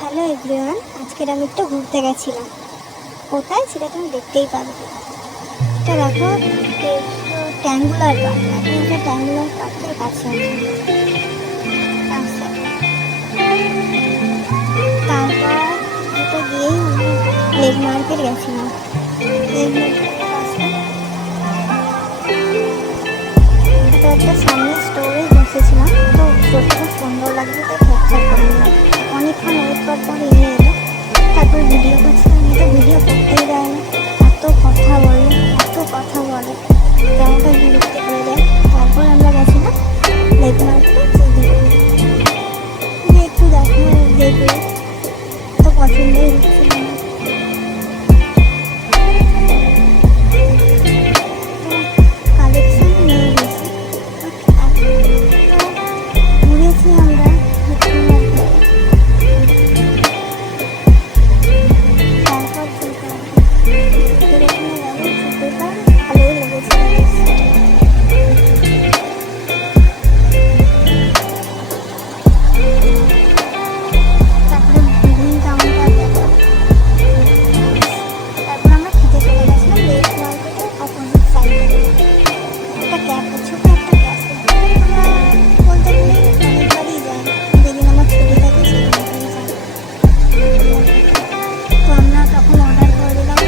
Hello everyone, আজকের আমি একটু ঘুরতে গেছিলাম। কোথায় সেটা তুমি দেখতেই পাবে। এটা দেখো, ট্যাঙ্গুলার পার্ক। এখন এটা ট্যাঙ্গুলার পার্কের কাছে আছে। তারপর এটা গিয়েই আমি লেক মার্কেট গেছিলাম। লেক মার্কেটের কাছে এটা একটা সামনে স্টোরে বসেছিলাম। তো স্টোরটা খুব সুন্দর লাগছে, তাই ক্যাপচার করে নিলাম। অনেকক্ষণ ওয়েট করার পর এনে এলো। তারপর ভিডিও করছিলাম, তো ভিডিও করতেই দেয় না। এত কথা বলে, এত কথা বলে, জায়গাটা বিরক্ত করে দেয়। তারপর আমরা গেছিলাম লেক মার্কেটে একটু দেখো, দেখবে। তো পছন্দই হচ্ছিল না। কালেকশন নিয়ে গেছি, ঘুরেছি আমরা। ভালোই লেগেছে। তারপরে বিভিন্ন কাউন্টার দেখলাম। তারপর আমরা খেতে চলে গেছিলাম লেক মার্কেটের অপোজিট সাইডে। একটা ক্যাফে, ছোট একটা ক্যাফে। আমরা বলতে গেলে অনেকবারই যাই, যেদিন আমার ছুটি থাকে সেদিনটাই যাই। তো আমরা তখন অর্ডার করে দিলাম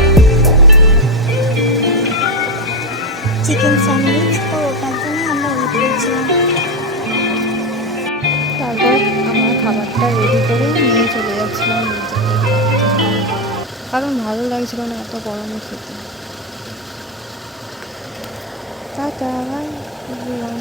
চিকেন স্যান্ডউইচ। তো ওটার জন্য আমরা ওয়েট করছিলাম। তারপর আমরা খাবারটা রেডি করে নিয়ে চলে যাচ্ছিলাম নিচে, কারণ ভালো লাগছিল না এত গরমে খেতে। Tata, by everyone.